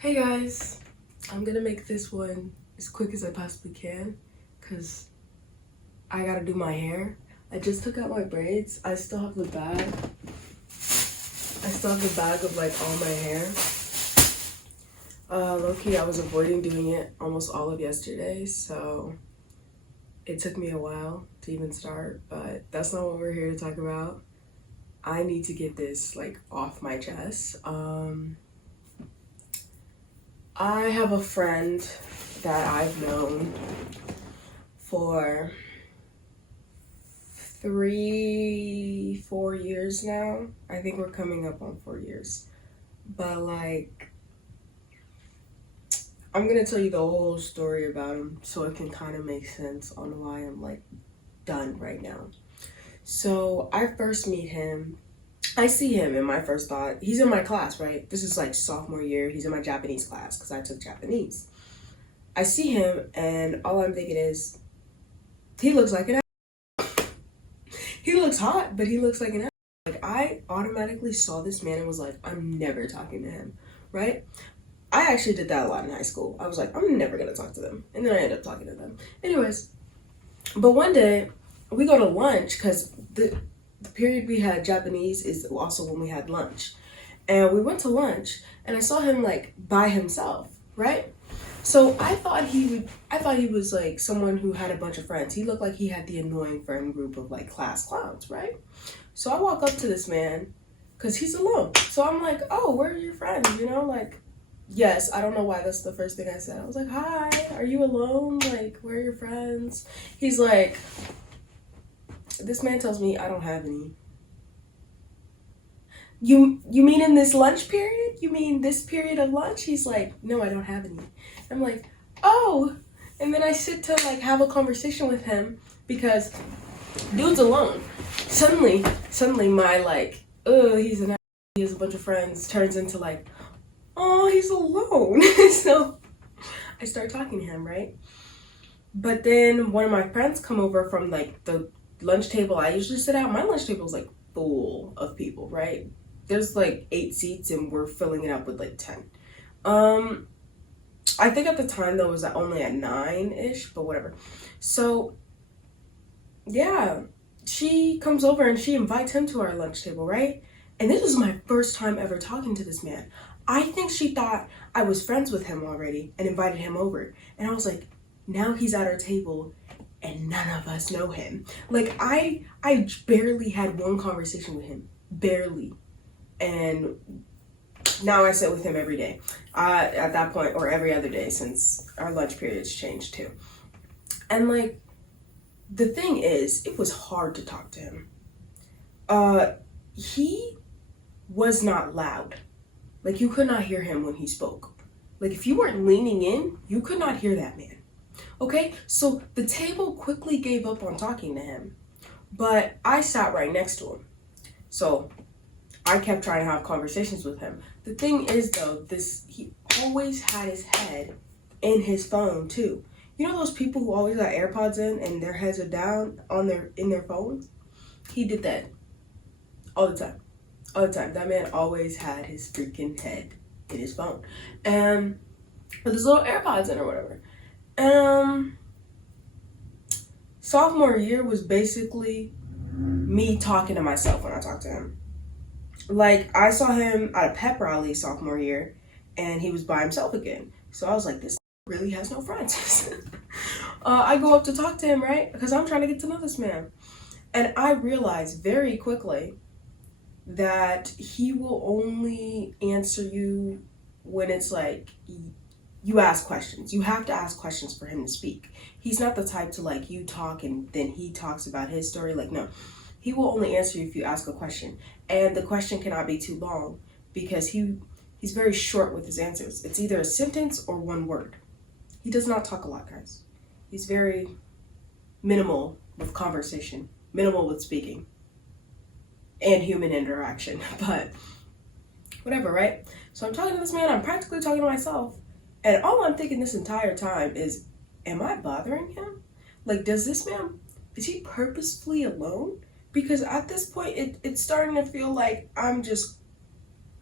Hey guys, I'm gonna make this one as quick as I possibly can because I gotta do my hair. I just took out my braids. I still have the bag. Of like all my hair. Low-key, I was avoiding doing it almost all of yesterday, so it took me a while to even start, but that's not what we're here to talk about. I need to get this like off my chest. I have a friend that I've known for 4 years now. I think we're coming up on 4 years. But like, I'm gonna tell you the whole story about him so it can kind of make sense on why I'm like done right now. So I first meet him. I see him in my first thought. He's in my class, right? This is like sophomore year. He's in my Japanese class because I took Japanese. I see him and all I'm thinking is, he looks like an ass. He looks hot, but he looks like an ass. Like I automatically saw this man and was like, I'm never talking to him, right? I actually did that a lot in high school. I was like, I'm never gonna talk to them. And then I ended up talking to them. Anyways, but one day we go to lunch because the period we had Japanese is also when we had lunch. And we went to lunch and I saw him like by himself, right? So I thought he was like someone who had a bunch of friends. He looked like he had the annoying friend group of like class clowns, right? So I walk up to this man because he's alone. So I'm like, oh, where are your friends? Like, yes, I don't know why that's the first thing I said. I was like, hi, are you alone? Like, where are your friends? He's like, this man tells me I don't have any. You mean in this lunch period? You mean this period of lunch? He's like, no, I don't have any. I'm like, oh. And then I sit to like have a conversation with him because dude's alone. Suddenly my like, he's an ass, he has a bunch of friends turns into like, oh, he's alone. So I start talking to him, right? But then one of my friends come over from like the lunch table I usually sit at. My lunch table is like full of people, right? There's like 8 seats and we're filling it up with like 10. I think at the time though it was only at 9-ish, but whatever. So yeah, she comes over and she invites him to our lunch table, right? And this was my first time ever talking to this man. I think she thought I was friends with him already and invited him over. And I was like, now he's at our table and none of us know him. Like I barely had one conversation with him, barely. And now I sit with him every day at that point, or every other day since our lunch periods changed too. And like, the thing is, it was hard to talk to him. He was not loud. Like you could not hear him when he spoke. Like if you weren't leaning in, you could not hear that man. Okay, so the table quickly gave up on talking to him, but I sat right next to him. So I kept trying to have conversations with him. The thing is though, he always had his head in his phone too. You know those people who always got AirPods in and their heads are down in their phone? He did that all the time. All the time. That man always had his freaking head in his phone. And with his little AirPods in or whatever. Sophomore year was basically me talking to myself when I talked to him. Like, I saw him at a pep rally sophomore year, and he was by himself again. So I was like, this really has no friends. I go up to talk to him, right? Because I'm trying to get to know this man. And I realized very quickly that he will only answer you when it's like, you ask questions. You have to ask questions for him to speak. He's not the type to like, you talk and then he talks about his story. Like, no. He will only answer you if you ask a question. And the question cannot be too long because he's very short with his answers. It's either a sentence or one word. He does not talk a lot, guys. He's very minimal with conversation, minimal with speaking, and human interaction. But whatever, right? So I'm talking to this man. I'm practically talking to myself. And all I'm thinking this entire time is, am I bothering him? Like, is he purposefully alone? Because at this point, it's starting to feel like I'm just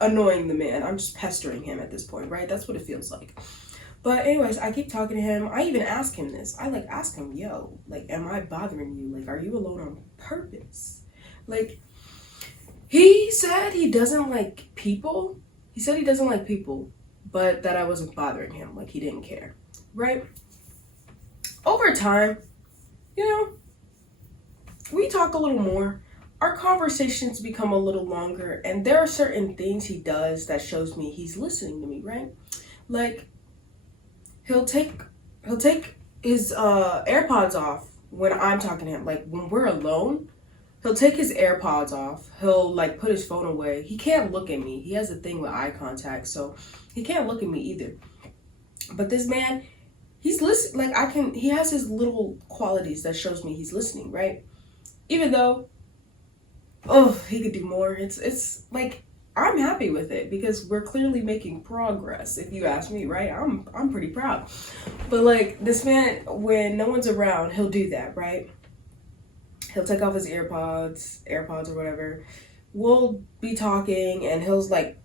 annoying the man. I'm just pestering him at this point, right? That's what it feels like. But anyways, I keep talking to him. I even ask him this. I like ask him, yo, like, am I bothering you? Like, are you alone on purpose? Like, he said he doesn't like people. He said he doesn't like people, but that I wasn't bothering him. Like, he didn't care, right? Over time, you know, we talk a little more. Our conversations become a little longer, and there are certain things he does that shows me he's listening to me, right? Like, he'll take his AirPods off when I'm talking to him. Like, when we're alone, he'll take his AirPods off. He'll like put his phone away. He can't look at me. He has a thing with eye contact, so he can't look at me either. But this man, he's listening. Like, he has his little qualities that shows me he's listening, right? Even though, oh, he could do more. It's like, I'm happy with it because we're clearly making progress, if you ask me, right? I'm pretty proud. But like, this man, when no one's around, he'll do that, right? He'll take off his AirPods or whatever. We'll be talking and he'll like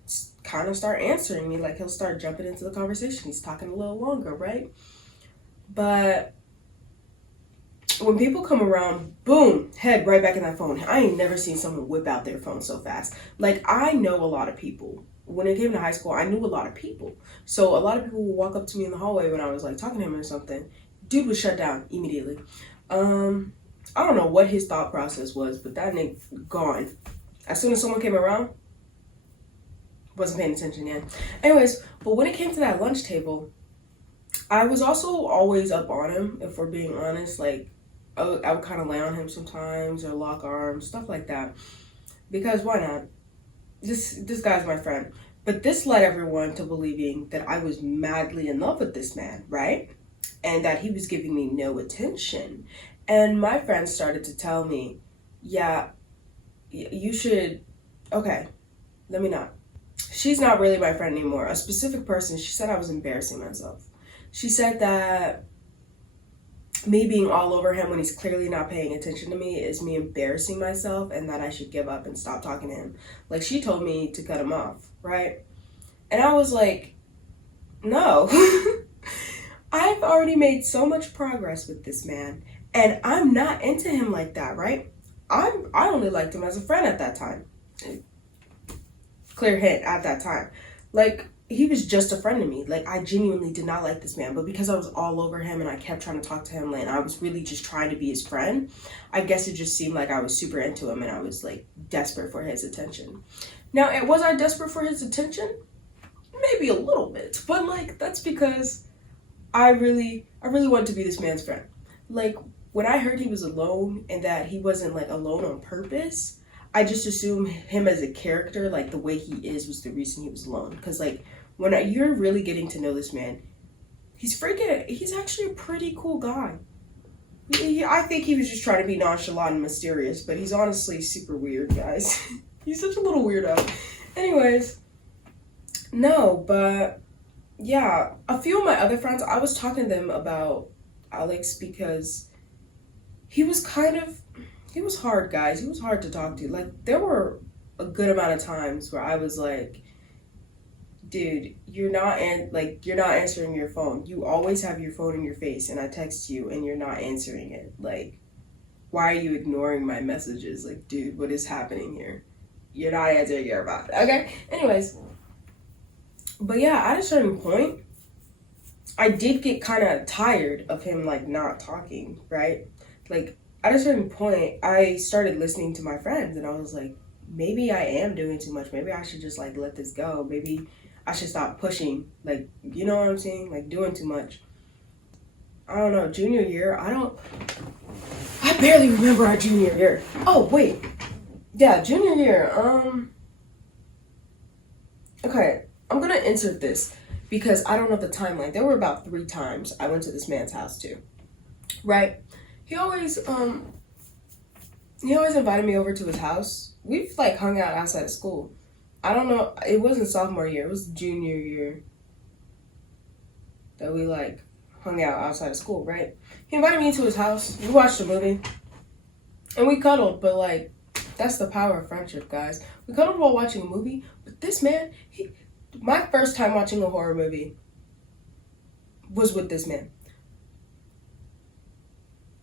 kind of start answering me. Like, he'll start jumping into the conversation. He's talking a little longer, right? But when people come around, boom, head right back in that phone. I ain't never seen someone whip out their phone so fast. Like, I know a lot of people. When it came to high school, I knew a lot of people. So a lot of people would walk up to me in the hallway when I was like talking to him or something. Dude would shut down immediately. I don't know what his thought process was, but that nigga gone. As soon as someone came around, wasn't paying attention yet. Anyways, but when it came to that lunch table, I was also always up on him, if we're being honest. Like, I would kind of lay on him sometimes or lock arms, stuff like that. Because why not? This guy's my friend. But this led everyone to believing that I was madly in love with this man, right? And that he was giving me no attention. And my friends started to tell me, yeah, you should, okay, let me not. She's not really my friend anymore. A specific person, she said I was embarrassing myself. She said that me being all over him when he's clearly not paying attention to me is me embarrassing myself and that I should give up and stop talking to him. Like, she told me to cut him off, right? And I was like, no. I've already made so much progress with this man and I'm not into him like that, right? I only liked him as a friend at that time. Clear hint at that time. Like, he was just a friend to me. Like, I genuinely did not like this man, but because I was all over him and I kept trying to talk to him, and I was really just trying to be his friend, I guess it just seemed like I was super into him and I was like desperate for his attention. Now, was I desperate for his attention? Maybe a little bit, but like, that's because I really wanted to be this man's friend. Like, when I heard he was alone and that he wasn't like alone on purpose, I just assumed him as a character, like the way he is, was the reason he was alone. Because like, when you're really getting to know this man, he's actually a pretty cool guy. I think he was just trying to be nonchalant and mysterious, but he's honestly super weird, guys. He's such a little weirdo. Anyways, no, but yeah, a few of my other friends, I was talking to them about Alex because he was hard, guys. He was hard to talk to. Like, there were a good amount of times where I was like, dude, you're not answering your phone. You always have your phone in your face and I text you and you're not answering it. Like, why are you ignoring my messages? Like, dude, what is happening here? You're not answering your phone. Okay? Anyways. But yeah, at a certain point, I did get kind of tired of him, like, not talking, right? Like, at a certain point, I started listening to my friends and I was like, maybe I am doing too much. Maybe I should just like let this go. Maybe I should stop pushing. Like, you know what I'm saying? Like, doing too much. I don't know. Junior year, I barely remember our junior year. Oh, wait. Yeah, junior year. Okay, I'm going to insert this because I don't know the timeline. There were about 3 times I went to this man's house too. Right? He always invited me over to his house. We've like hung out outside of school. I don't know, it wasn't sophomore year, it was junior year that we like hung out outside of school, right? He invited me into his house, we watched a movie, and we cuddled, but like, That's the power of friendship, guys. We cuddled while watching a movie, but this man, my first time watching a horror movie was with this man.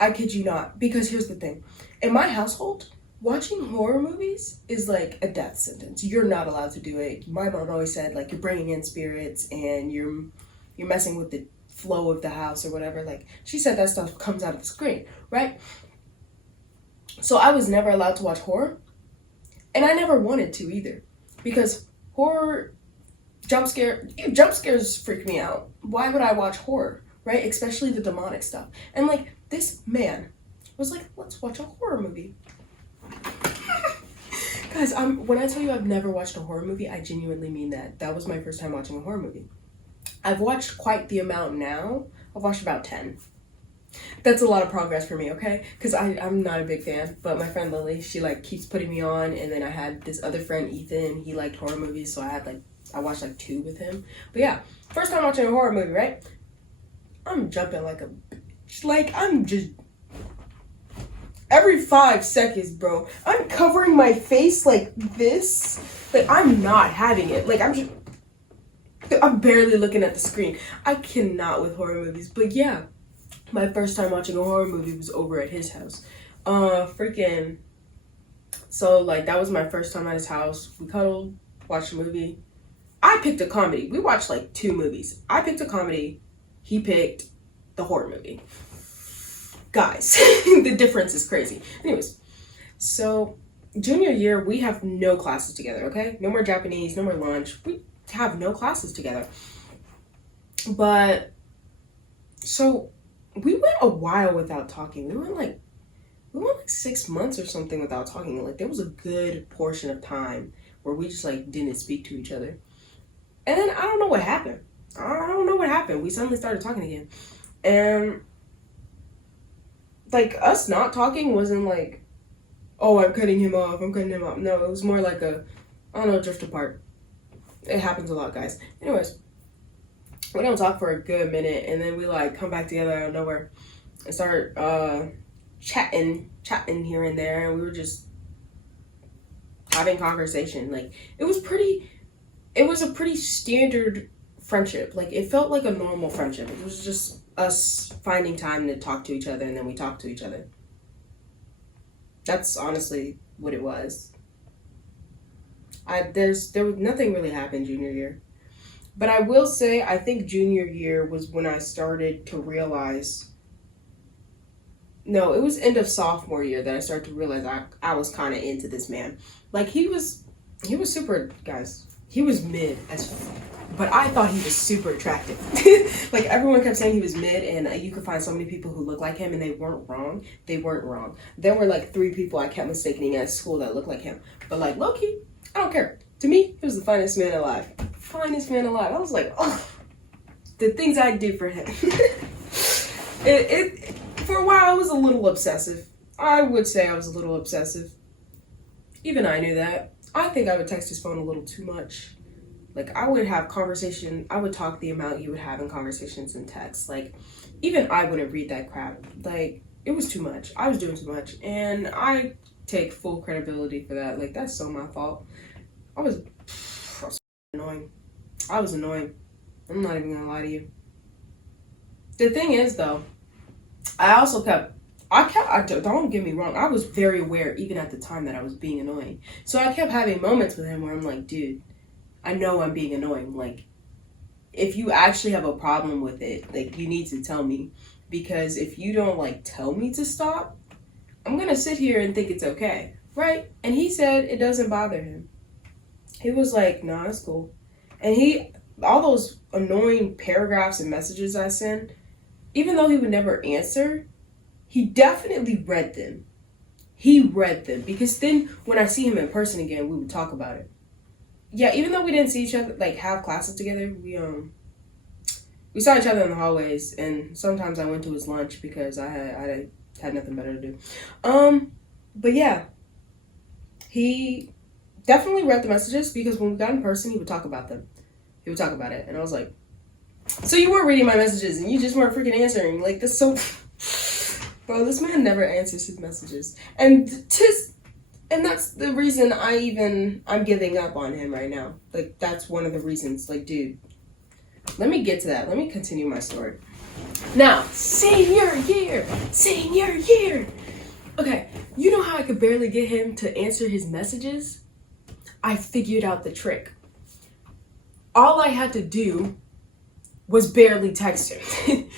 I kid you not. Because here's the thing. In my household, watching horror movies is like a death sentence. You're not allowed to do it. My mom always said, like, you're bringing in spirits and you're messing with the flow of the house or whatever. Like, she said that stuff comes out of the screen, right? So I was never allowed to watch horror. And I never wanted to either. Because horror, jump scares freak me out. Why would I watch horror, right? Especially the demonic stuff. And like, this man was like, let's watch a horror movie. Guys, when I tell you I've never watched a horror movie, I genuinely mean that. That was my first time watching a horror movie. I've watched quite the amount now. I've watched about 10. That's a lot of progress for me, okay? Because I'm not a big fan, but my friend Lily, she like keeps putting me on, and then I had this other friend, Ethan, he liked horror movies, so I watched like 2 with him. But yeah, first time watching a horror movie, right? I'm jumping like a bitch. Like, I'm just... Every 5 seconds, bro, I'm covering my face like this. Like, I'm not having it. Like, I'm barely looking at the screen. I cannot with horror movies. But yeah, my first time watching a horror movie was over at his house. So, like, that was my first time at his house. We cuddled, watched a movie. I picked a comedy. We watched, like, 2 movies. I picked a comedy. He picked the horror movie. Guys, the difference is crazy. Anyways, so junior year, we have no classes together, okay? No more Japanese, no more lunch. We have no classes together. But, so we went a while without talking. We went like 6 months or something without talking. Like, there was a good portion of time where we just like didn't speak to each other. And then I don't know what happened. We suddenly started talking again. And like, us not talking wasn't like, oh, I'm cutting him off. No, it was more like drift apart. It happens a lot, guys. Anyways, we don't talk for a good minute, and then we like come back together out of nowhere and start chatting here and there, and we were just having conversation. Like, it was a pretty standard friendship. Like, it felt like a normal friendship. It was just us finding time to talk to each other, and then we talked to each other. That's honestly what it was. There was nothing really happened junior year. But I will say, I think junior year was when I started to realize, no, it was end of sophomore year that I started to realize I was kind of into this man. Like, he was super, guys. He was mid as fuck. But I thought he was super attractive. Like, everyone kept saying he was mid, and you could find so many people who look like him, and they weren't wrong. There were like 3 people I kept mistaking at school that looked like him. But like, low-key, I don't care. To me, he was the finest man alive. I was like, oh, the things I'd do for him. For a while, I was a little obsessive. I would say I was a little obsessive. Even I knew that. I think I would text his phone a little too much. Like, I would talk the amount you would have in conversations in text. Like, even I wouldn't read that crap. Like, it was too much. I was doing too much. And I take full credibility for that. Like, that's so my fault. I was annoying. I was annoying. I'm not even gonna lie to you. The thing is, though, don't get me wrong, I was very aware, even at the time, that I was being annoying. So I kept having moments with him where I'm like, dude, I know I'm being annoying. Like, if you actually have a problem with it, like, you need to tell me. Because if you don't, like, tell me to stop, I'm gonna sit here and think it's okay, right? And he said it doesn't bother him. He was like, nah, it's cool. And all those annoying paragraphs and messages I send, even though he would never answer, he definitely read them. Because then when I see him in person again, we would talk about it. Yeah, even though we didn't see each other, like, have classes together, we saw each other in the hallways, and sometimes I went to his lunch because I had nothing better to do. But yeah, he definitely read the messages, because when we got in person, he would talk about them. He would talk about it, and I was like, so you were reading my messages, and you just weren't freaking answering. Like, that's so... Bro, this man never answers his messages. And And that's the reason I'm giving up on him right now. Like, that's one of the reasons. Like, dude, let me get to that. Let me continue my story. Now, senior year. Okay, you know how I could barely get him to answer his messages? I figured out the trick. All I had to do was barely text him.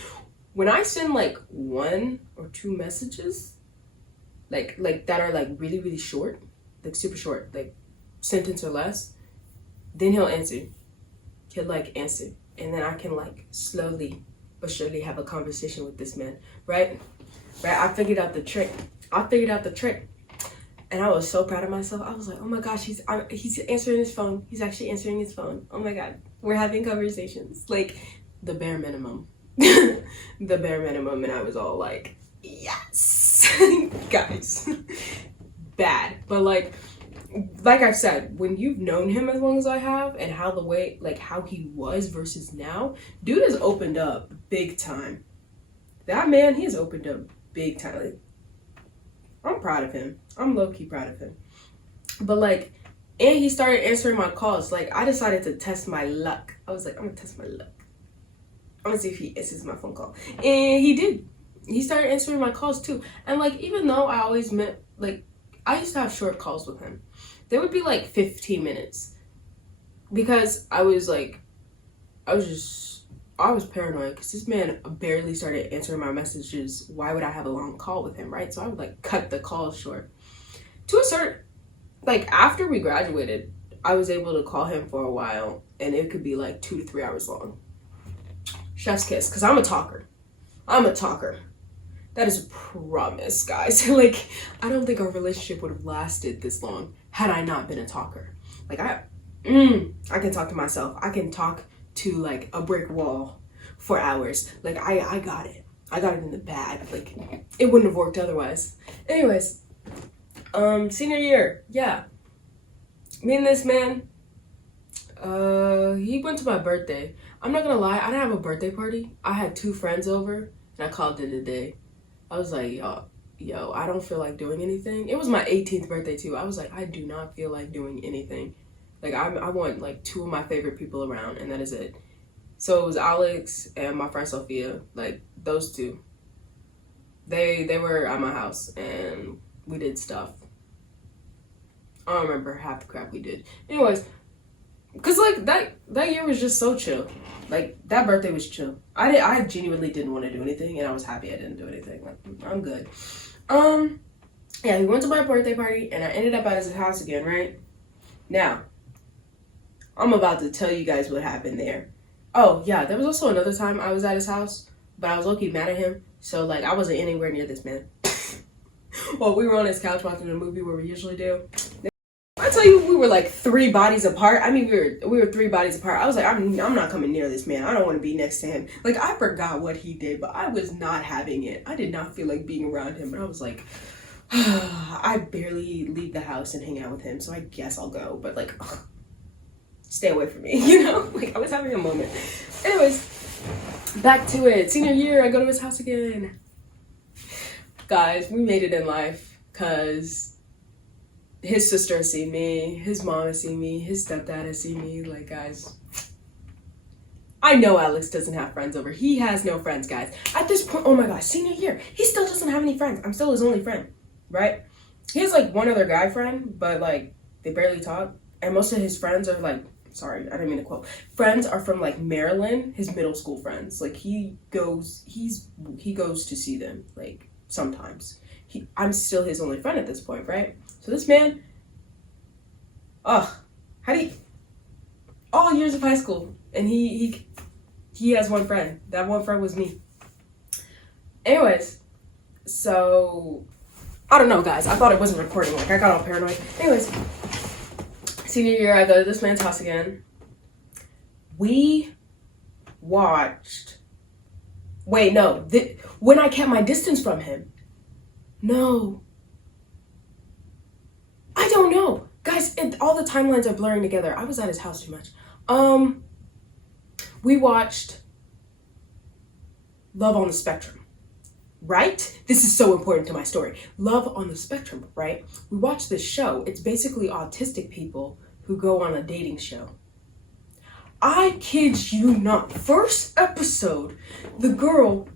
When I send like 1 or 2 messages, like that are like really, really short, like super short, like sentence or less, then he'll answer. He'll like answer. And then I can like slowly but surely have a conversation with this man, right? I figured out the trick. And I was so proud of myself. I was like, oh my gosh, he's answering his phone. He's actually answering his phone. Oh my God, we're having conversations. Like, the bare minimum. The bare minimum. And I was all like, yes. Guys, bad. But like I've said, when you've known him as long as I have, and how he was versus now, dude has opened up big time. That man, he has opened up big time. Like, I'm proud of him. I'm low-key proud of him. But like, and he started answering my calls. Like, I decided to test my luck. I was like, I'm gonna test my luck. I'm gonna see if he answers my phone call. And he did. He started answering my calls too. And like, even though I always meant, like, I used to have short calls with him. They would be like 15 minutes. Because I was paranoid because this man barely started answering my messages. Why would I have a long call with him, right? So I would like cut the call short. To a certain, like, after we graduated, I was able to call him for a while, and it could be like 2 to 3 hours long. Chef's kiss, because I'm a talker. That is a promise, guys. Like, I don't think our relationship would have lasted this long had I not been a talker. Like, I can talk to myself. I can talk to like a brick wall for hours. Like, I got it. I got it in the bag. Like, it wouldn't have worked otherwise. Anyways, senior year, yeah. Me and this man, he went to my birthday. I'm not gonna lie, I didn't have a birthday party. I had 2 friends over, and I called it a day. I was like, yo, I don't feel like doing anything. It was my 18th birthday too. I was like, I do not feel like doing anything. Like, I want like 2 of my favorite people around, and that is it. So it was Alex and my friend Sophia, like those 2. They were at my house and we did stuff. I don't remember half the crap we did. Anyways, cause like that year was just so chill. Like, that birthday was chill. I genuinely didn't want to do anything, and I was happy I didn't do anything. Like, I'm good. Yeah, we went to my birthday party, and I ended up at his house again, right? Now, I'm about to tell you guys what happened there. Oh, yeah, there was also another time I was at his house, but I was low-key mad at him, so, like, I wasn't anywhere near this man. Well, we were on his couch watching a movie where we usually do. I tell you, we were, like, 3 bodies apart. I mean, we were 3 bodies apart. I was like, I'm not coming near this man. I don't want to be next to him. Like, I forgot what he did, but I was not having it. I did not feel like being around him, but I was like, I barely leave the house and hang out with him, so I guess I'll go, but, like, stay away from me, you know? Like, I was having a moment. Anyways, back to it. Senior year, I go to his house again. Guys, we made it in life, because his sister has seen me, his mom has seen me, his stepdad has seen me. Like, guys, I know Alex doesn't have friends over. He has no friends, guys. At this point, oh my gosh, senior year, he still doesn't have any friends. I'm still his only friend, right? He has, like, one other guy friend, but, like, they barely talk. And most of his friends are, like, sorry, I didn't mean to quote. Friends are from, like, Maryland, his middle school friends. Like, he goes to see them, like, sometimes. I'm still his only friend at this point, right? So this man, all years of high school, and he has one friend. That one friend was me. Anyways, so, I don't know, guys. I thought it wasn't recording. Like, I got all paranoid. Anyways, senior year, I go to this man's house again. We watched, when I kept my distance from him. No. I don't know. Guys, all the timelines are blurring together. I was at his house too much. We watched Love on the Spectrum. right? This is so important to my story. Love on the Spectrum, right? We watch this show. It's basically autistic people who go on a dating show. I kid you not. First episode, the girl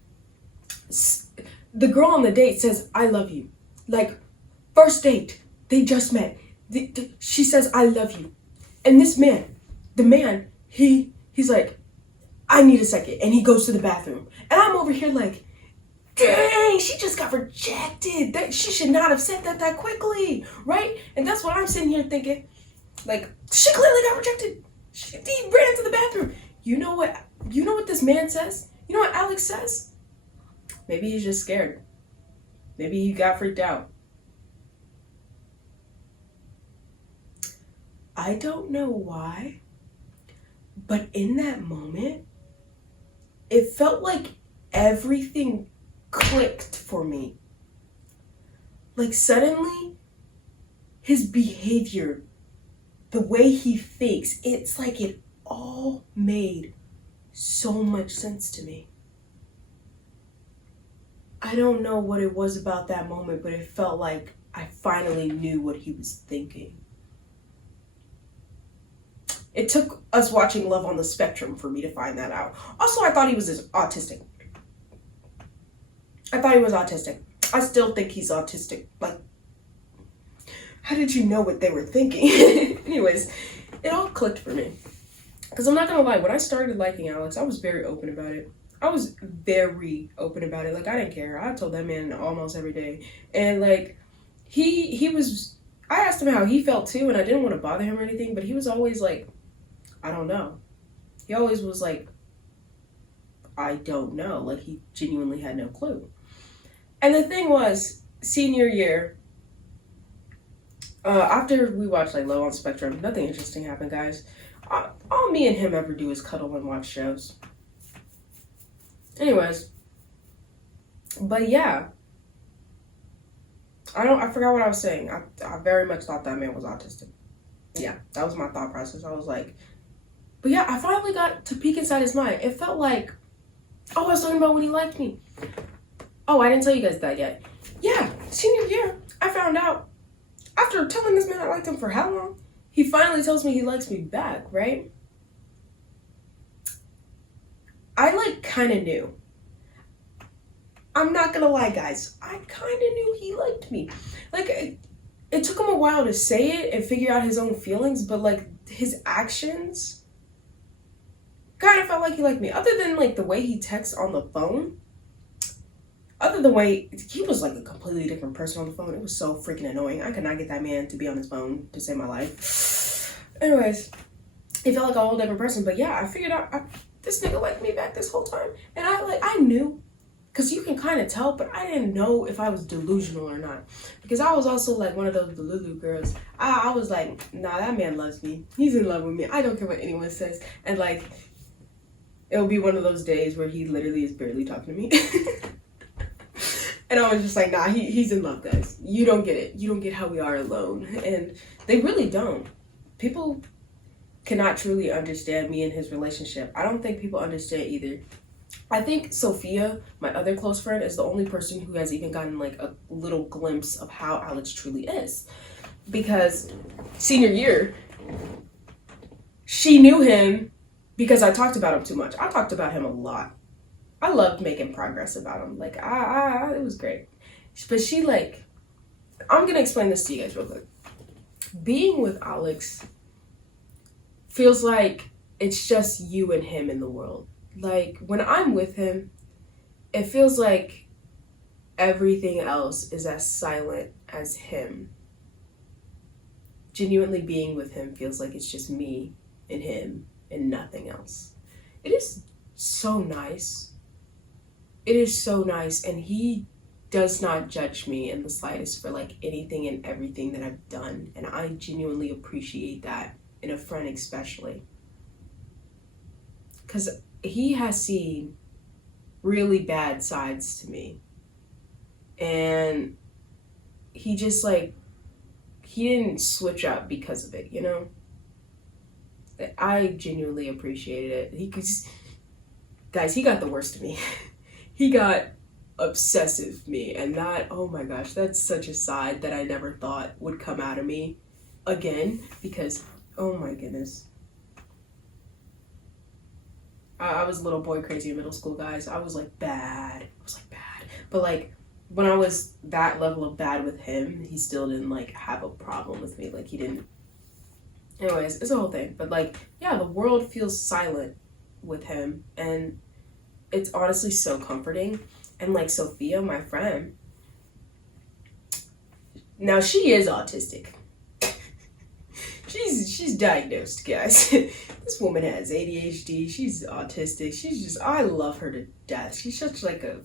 on the date says, I love you. Like, first date, they just met. She says, I love you. And this man, the man, he's like, I need a second. And he goes to the bathroom. And I'm over here like, dang, she just got rejected. That she should not have said that quickly, right? And that's what I'm sitting here thinking. Like, she clearly got rejected. He ran to the bathroom. You know what this man says? You know what Alex says? Maybe he's just scared. Maybe he got freaked out. I don't know why, but in that moment, it felt like everything clicked for me. Like suddenly, his behavior, the way he thinks, it's like it all made so much sense to me. I don't know what it was about that moment, but it felt like I finally knew what he was thinking. It took us watching Love on the Spectrum for me to find that out. Also, I thought he was autistic. I still think he's autistic. Like, how did you know what they were thinking? Anyways, it all clicked for me. Because I'm not going to lie, when I started liking Alex, I was very open about it. Like, I didn't care. I told that man almost every day. And, like, I asked him how he felt, too, and I didn't want to bother him or anything, but he was always like, I don't know. He always was like, I don't know. Like, he genuinely had no clue. And the thing was, senior year, after we watched, like, Low on Spectrum, nothing interesting happened, guys. All me and him ever do is cuddle and watch shows. Anyways, but yeah, I forgot what I was saying. I very much thought that man was autistic. Yeah, that was my thought process. I was like, but yeah, I finally got to peek inside his mind. It felt like, I was talking about when he liked me. Oh, I didn't tell you guys that yet. Yeah, senior year, I found out, after telling this man I liked him for how long, he finally tells me he likes me back, right? I, like, kind of knew. I'm not gonna lie, guys. I kind of knew he liked me. Like, it took him a while to say it and figure out his own feelings, but, like, his actions kind of felt like he liked me. Other than, like, the way he texts on the phone. Other than the way, he was, like, a completely different person on the phone. It was so freaking annoying. I could not get that man to be on his phone to save my life. Anyways, it felt like a whole different person. But, yeah, I figured out this nigga liked me back this whole time. And I knew. Because you can kind of tell, but I didn't know if I was delusional or not. Because I was also like one of those Delulu girls. I was like, nah, that man loves me. He's in love with me. I don't care what anyone says. And like, it'll be one of those days where he literally is barely talking to me. And I was just like, nah, he's in love, guys. You don't get it. You don't get how we are alone. And they really don't. People cannot truly understand me and his relationship. I don't think people understand either. I think Sophia, my other close friend, is the only person who has even gotten like a little glimpse of how Alex truly is. Because senior year, she knew him because I talked about him too much. I talked about him a lot. I loved making progress about him. Like, it was great. But she, like, I'm going to explain this to you guys real quick. Being with Alex feels like it's just you and him in the world. Like, when I'm with him, it feels like everything else is as silent as him. Genuinely being with him feels like it's just me and him and nothing else. It is so nice. It is so nice, and he does not judge me in the slightest for, like, anything and everything that I've done, and I genuinely appreciate that, in a friend especially. Because he has seen really bad sides to me. And he just, like, he didn't switch up because of it, you know? I genuinely appreciated it. Guys, he got the worst of me. He got obsessive me. And that, oh my gosh, that's such a side that I never thought would come out of me again, because, oh my goodness. I was little boy crazy in middle school, guys. I was like bad. But like, when I was that level of bad with him, he still didn't like have a problem with me. Like, he didn't. Anyways, it's a whole thing. But like, yeah, the world feels silent with him, and it's honestly so comforting. And like Sophia, my friend, now she is autistic. She's diagnosed, guys. This woman has ADHD. She's autistic. I love her to death. She's such like a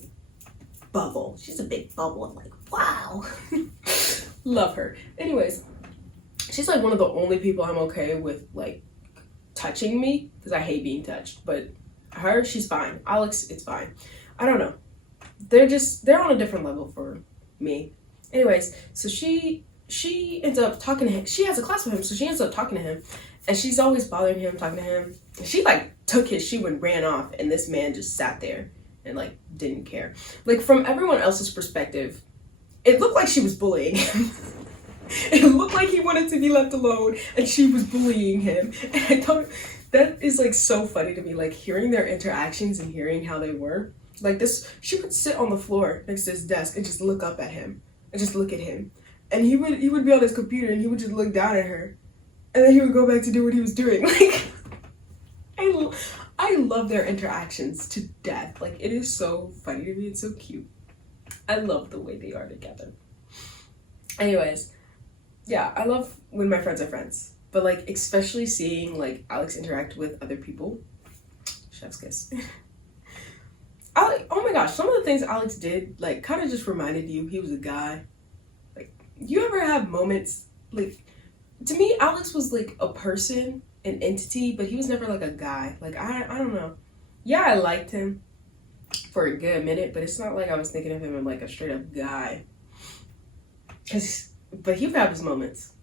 bubble. She's a big bubble. I'm like, wow. Love her. Anyways, she's like one of the only people I'm okay with like touching me, because I hate being touched. But her, she's fine. Alex, it's fine. I don't know. They're on a different level for me. Anyways, so she ends up talking to him. She has a class with him, so she ends up talking to him, and she's always bothering him, talking to him. And she like took his shoe and ran off, and this man just sat there and like didn't care. Like, from everyone else's perspective, it looked like she was bullying him. It looked like he wanted to be left alone, and she was bullying him. And I thought that is like so funny to me, like hearing their interactions and hearing how they were. Like this, she would sit on the floor next to his desk and just look up at him and just look at him. And he would be on his computer and he would just look down at her. And then he would go back to do what he was doing. Like, I love their interactions to death. Like, it is so funny to me. It's so cute. I love the way they are together. Anyways, yeah, I love when my friends are friends. But like, especially seeing like Alex interact with other people. Chef's kiss. Oh my gosh, some of the things Alex did, like, kind of just reminded you he was a guy. Like, you ever have moments, like, to me, Alex was, like, a person, an entity, but he was never, like, a guy. Like, I don't know. Yeah, I liked him for a good minute, but it's not like I was thinking of him as, like, a straight-up guy. But he would have his moments.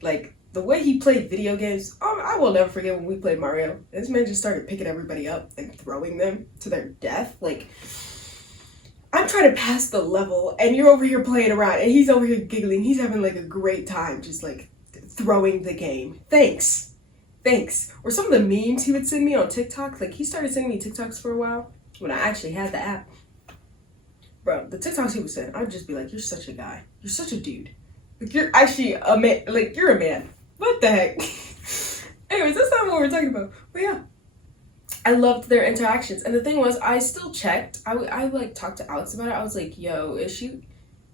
Like, the way he played video games, I will never forget when we played Mario. This man just started picking everybody up and throwing them to their death. Like, I'm trying to pass the level, and you're over here playing around, and he's over here giggling. He's having, like, a great time just, like, throwing the game. Thanks. Or some of the memes he would send me on TikTok. Like, he started sending me TikToks for a while when I actually had the app. Bro, the TikToks he would send, I'd just be like, you're such a guy. You're such a dude. Like, you're actually a man. Like, you're a man. What the heck? Anyways, that's not what we're talking about. But yeah, I loved their interactions. And the thing was, I still checked. I like talked to Alex about it. I was like, yo, is she,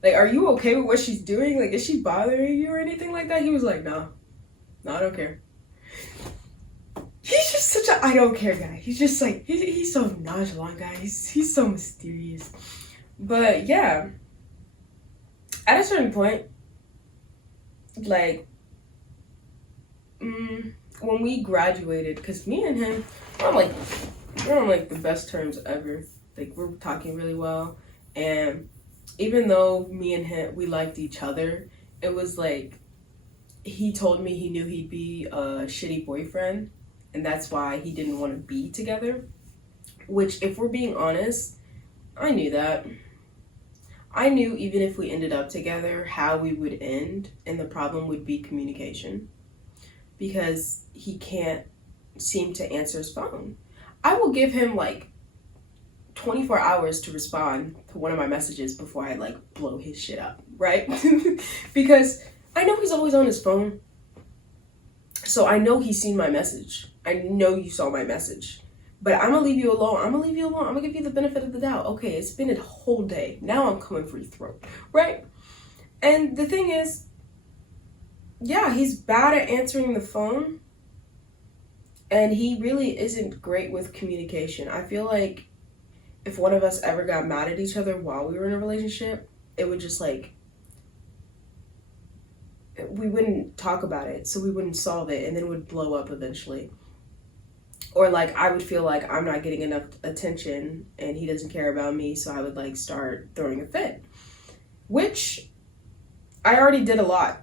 like, are you okay with what she's doing? Like, is she bothering you or anything like that? He was like, no, I don't care. He's just such a I don't care guy. He's just like, he's so nonchalant guy. He's so mysterious. But yeah, at a certain point, like, when we graduated, because me and him, we're on like the best terms ever. Like, we're talking really well, and even though me and him, we liked each other, it was like, he told me he knew he'd be a shitty boyfriend, and that's why he didn't want to be together. Which, if we're being honest, I knew that. I knew even if we ended up together, how we would end, and the problem would be communication. Because he can't seem to answer his phone. I will give him like 24 hours to respond to one of my messages before I like blow his shit up, right? Because I know he's always on his phone. So I know he's seen my message. I know you saw my message. But I'm gonna leave you alone. I'm gonna give you the benefit of the doubt. Okay, it's been a whole day. Now I'm coming for your throat, right? And the thing is, yeah, he's bad at answering the phone. And he really isn't great with communication. I feel like if one of us ever got mad at each other while we were in a relationship, it would just like, we wouldn't talk about it, so we wouldn't solve it, and then it would blow up eventually. Or like, I would feel like I'm not getting enough attention and he doesn't care about me, so I would like start throwing a fit. Which I already did a lot.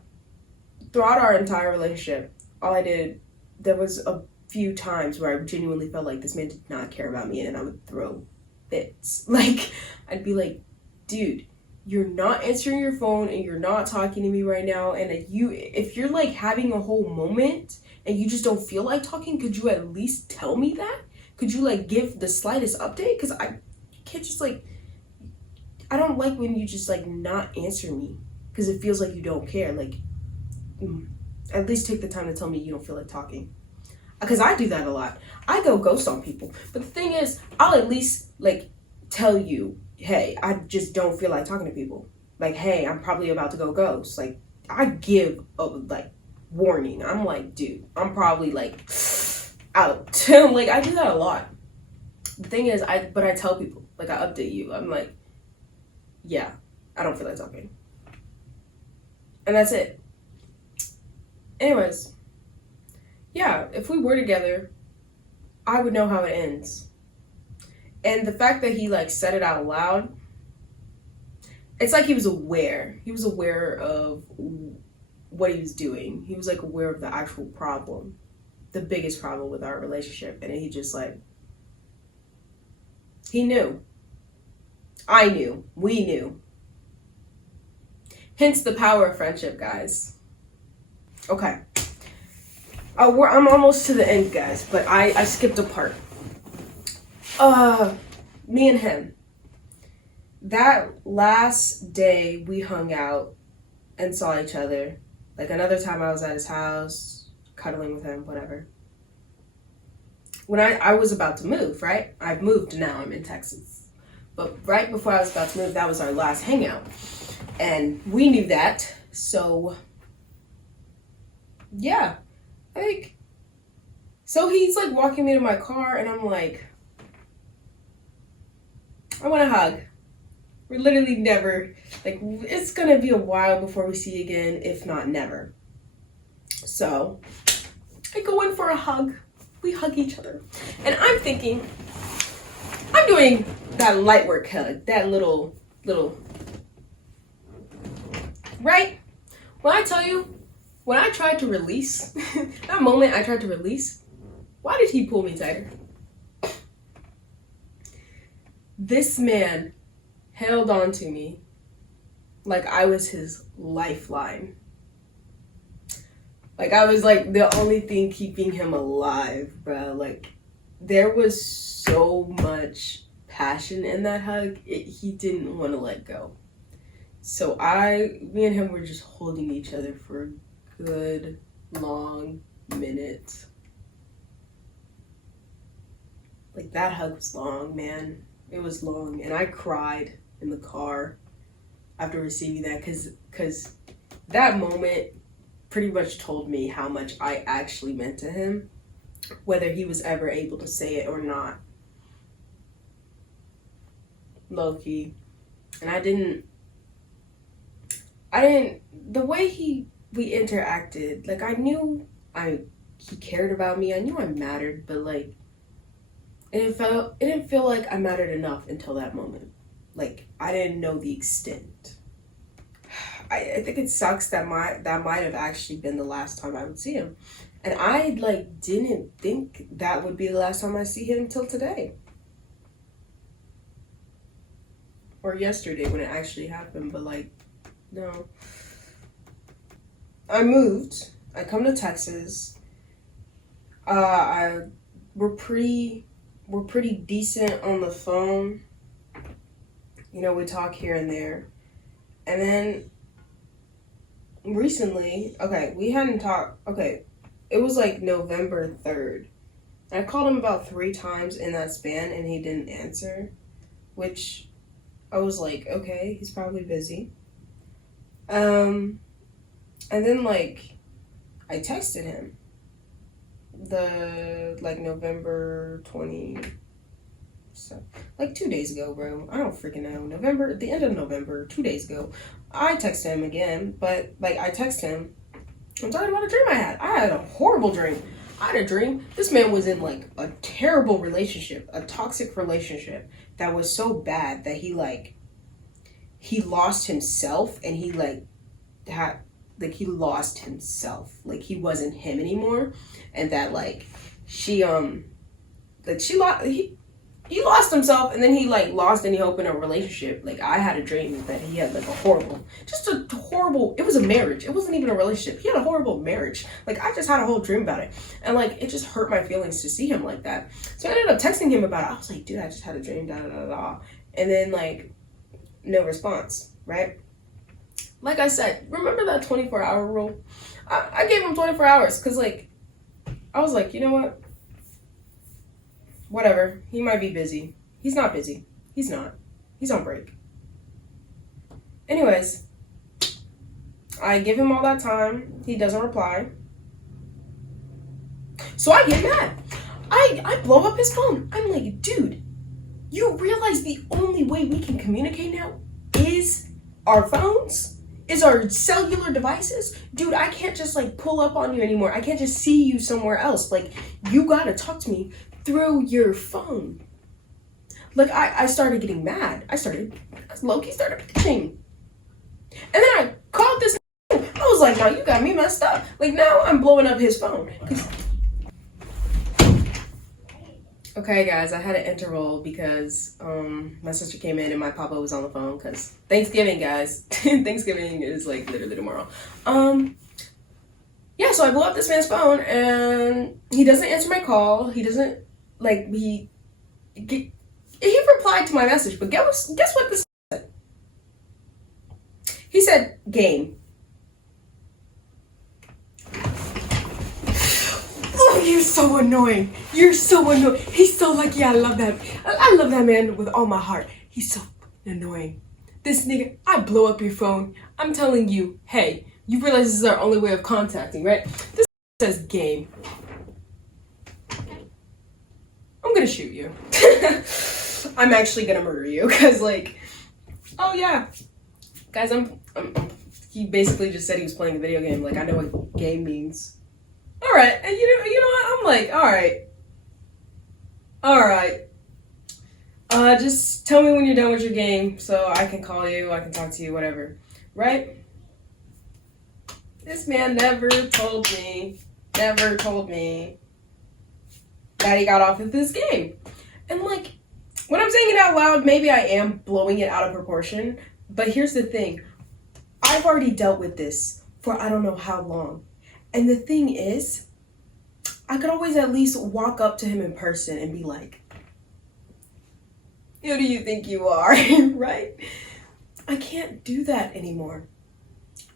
Throughout our entire relationship, there was a few times where I genuinely felt like this man did not care about me, and I would throw fits. Like, I'd be like, dude, you're not answering your phone and you're not talking to me right now. And if you're like having a whole moment and you just don't feel like talking, could you at least tell me that? Could you like give the slightest update? Because I can't just like, I don't like when you just like not answer me because it feels like you don't care. Like, at least take the time to tell me you don't feel like talking. Because I do that a lot. I go ghost on people. But the thing is, I'll at least like tell you, hey, I just don't feel like talking to people. Like, hey, I'm probably about to go ghost. Like, I give a like warning. I'm like, dude, I'm probably like out. Like, I do that a lot. The thing is, I tell people, like, I update you. I'm like, yeah, I don't feel like talking. And that's it. Anyways, yeah, if we were together, I would know how it ends. And the fact that he like said it out loud, it's like he was aware. He was aware of what he was doing. He was like aware of the actual problem, the biggest problem with our relationship. And he just like, he knew. I knew. We knew. Hence the power of friendship, guys. Okay. I'm almost to the end, guys, but I skipped a part. Me and him. That last day we hung out and saw each other. Like another time I was at his house, cuddling with him, whatever. When I was about to move, right? I've moved now, I'm in Texas. But right before I was about to move, that was our last hangout. And we knew that, so yeah. Like, so he's like walking me to my car and I'm like, I want a hug. We're literally never, like, it's gonna be a while before we see again, if not never. So I go in for a hug. We hug each other. And I'm thinking, I'm doing that light work hug, that little, right? When I tell you, when I tried to release, that moment I tried to release, why did he pull me tighter? This man held on to me like I was his lifeline. Like I was like the only thing keeping him alive, bro. Like there was so much passion in that hug, he didn't want to let go. So me and him were just holding each other for a good long minute. Like that hug was long, man. It was long, and I cried in the car after receiving that because that moment pretty much told me how much I actually meant to him, whether he was ever able to say it or not. Low key. And I didn't, the way we interacted, like I knew he cared about me. I knew I mattered, but like, it didn't feel like I mattered enough until that moment. Like I didn't know the extent. I think it sucks that might have actually been the last time I would see him. And I like didn't think that would be the last time I see him until today. Or yesterday when it actually happened, but like, no. I moved. I come to Texas. We're pretty decent on the phone. You know, we talk here and there. And then recently, we hadn't talked, it was like November 3rd. I called him about 3 times in that span and he didn't answer, which I was like, okay, he's probably busy. And then like, I texted him November 20, so like 2 days ago, bro. I don't freaking know. The end of November, 2 days ago. I texted him again, but like I text him, I'm talking about a dream I had. I had a horrible dream. I had a dream. This man was in like a terrible relationship, a toxic relationship that was so bad that he lost himself and he lost himself. Like he wasn't him anymore. And that like he he lost himself, and then he like lost any hope in a relationship. Like I had a dream that he had like a horrible, it was a marriage. It wasn't even a relationship. He had a horrible marriage. Like I just had a whole dream about it. And like it just hurt my feelings to see him like that. So I ended up texting him about it. I was like, dude, I just had a dream, da da da da. And then like no response, right? Like I said, remember that 24-hour rule? I gave him 24 hours because like I was like, you know what? Whatever. He might be busy. He's not busy. He's not. He's on break. Anyways, I give him all that time. He doesn't reply. So I get mad. I blow up his phone. I'm like, dude, you realize the only way we can communicate now is our phones? Is our cellular devices? Dude, I can't just like pull up on you anymore. I can't just see you somewhere else. Like, you gotta talk to me through your phone. Like I started getting mad. Low-key started bitching. And then I called this. I was like, no, you got me messed up. Like now I'm blowing up his phone. Okay guys, I had an interval because my sister came in and my papa was on the phone because Thanksgiving, guys. Thanksgiving is like literally tomorrow. Yeah, so I blew up this man's phone and he doesn't answer my call. He doesn't like he replied to my message, but guess what this said? He said game. Oh, you're so annoying. You're so annoying. He's so lucky. I love that. I love that man with all my heart. He's so annoying. This nigga, I blow up your phone. I'm telling you, hey, you realize this is our only way of contacting, right? This says game. I'm gonna shoot you. I'm actually gonna murder you because like, oh yeah. Guys, he basically just said he was playing a video game. Like, I know what game means. All right, and you know what? I'm like, all right. Just tell me when you're done with your game so I can call you, I can talk to you, whatever, right? This man never told me that he got off of this game. And like, when I'm saying it out loud, maybe I am blowing it out of proportion, but here's the thing. I've already dealt with this for I don't know how long. And the thing is, I could always at least walk up to him in person and be like, who do you think you are, right? I can't do that anymore.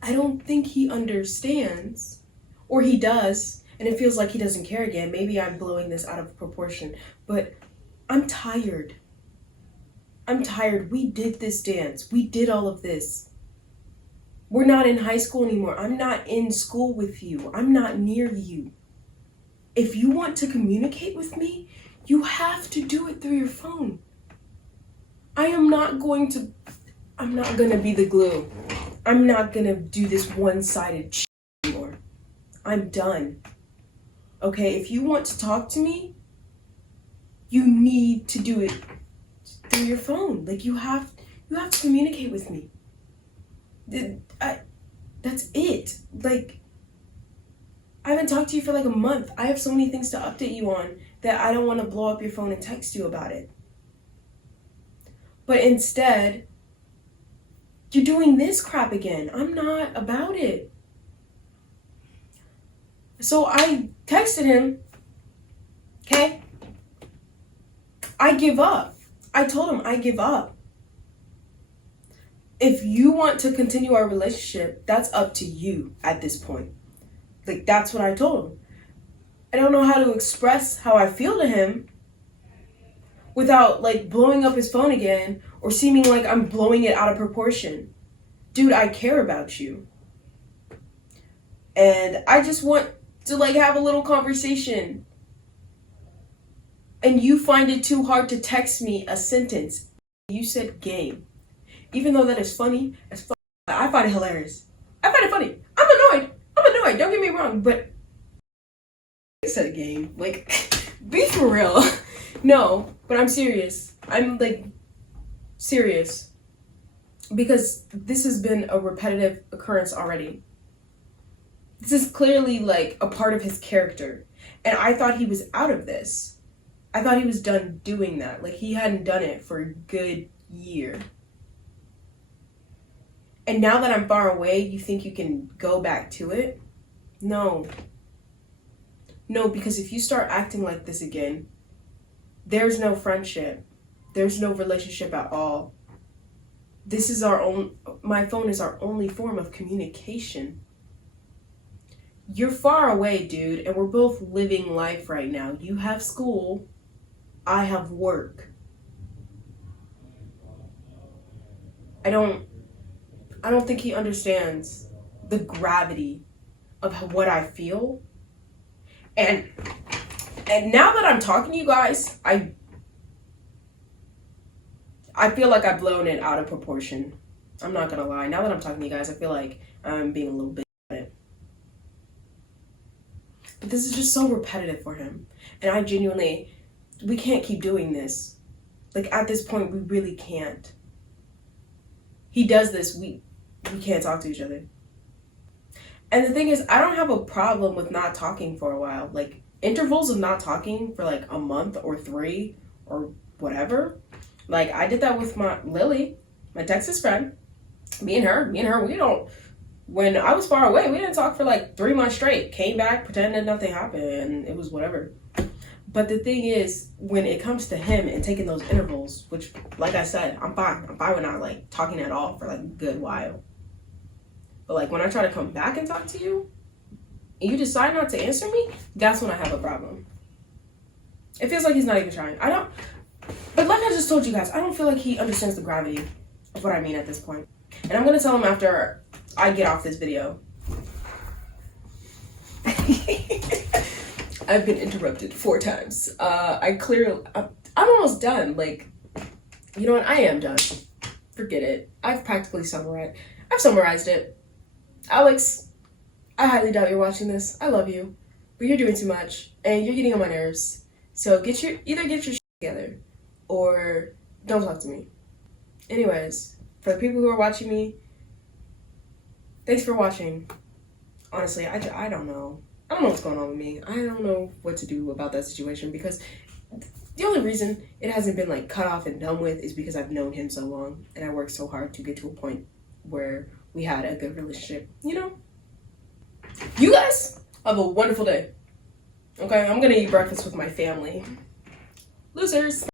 I don't think he understands, or he does, and it feels like he doesn't care again. Maybe I'm blowing this out of proportion, but I'm tired. We did this dance. We did all of this. We're not in high school anymore. I'm not in school with you. I'm not near you. If you want to communicate with me, you have to do it through your phone. I'm not going to be the glue. I'm not going to do this one-sided shit anymore. I'm done. Okay, if you want to talk to me, you need to do it through your phone. Like you have to communicate with me. That's it. Like, I haven't talked to you for like a month. I have so many things to update you on that I don't want to blow up your phone and text you about it. But instead, you're doing this crap again. I'm not about it. So I texted him, okay? I give up. I told him I give up. If you want to continue our relationship, that's up to you at this point. Like, that's what I told him. I don't know how to express how I feel to him without, like, blowing up his phone again or seeming like I'm blowing it out of proportion. Dude, I care about you. And I just want to, like, have a little conversation. And you find it too hard to text me a sentence. You said game. Even though that is funny as fuck, I find it hilarious. I find it funny. I'm annoyed. Don't get me wrong, but you said a game. Like, be for real. No, but I'm serious. I'm like serious because this has been a repetitive occurrence already. This is clearly like a part of his character, and I thought he was out of this. I thought he was done doing that. Like, he hadn't done it for a good year. And now that I'm far away, you think you can go back to it? No. No, because if you start acting like this again, there's no friendship. There's no relationship at all. This is my phone is our only form of communication. You're far away, dude, and we're both living life right now. You have school, I have work. I don't think he understands the gravity of what I feel. And now that I'm talking to you guys, I feel like I've blown it out of proportion. I'm not gonna lie. Now that I'm talking to you guys, I feel like I'm being a little bit at it. But this is just so repetitive for him. And we can't keep doing this. Like, at this point, we really can't. He does this, we can't talk to each other. And the thing is, I don't have a problem with not talking for a while. Like, intervals of not talking for like a month or 3 or whatever. Like, I did that with Lily, my Texas friend. Me and her, when I was far away, we didn't talk for like 3 months straight. Came back, pretended nothing happened, and it was whatever. But the thing is, when it comes to him and taking those intervals, which, like I said, I'm fine with not like talking at all for like a good while. But like, when I try to come back and talk to you, and you decide not to answer me, that's when I have a problem. It feels like he's not even trying. But like I just told you guys, I don't feel like he understands the gravity of what I mean at this point. And I'm gonna tell him after I get off this video. I've been interrupted 4 times. I'm almost done. Like, you know what? I am done. Forget it. I've summarized it. Alex, I highly doubt you're watching this. I love you, but you're doing too much and you're getting on my nerves. So either get your shit together or don't talk to me. Anyways, for the people who are watching me, thanks for watching. Honestly, I don't know. I don't know what's going on with me. I don't know what to do about that situation, because the only reason it hasn't been like cut off and done with is because I've known him so long and I worked so hard to get to a point where we had a good relationship, you know? You guys have a wonderful day. Okay, I'm gonna eat breakfast with my family. Losers.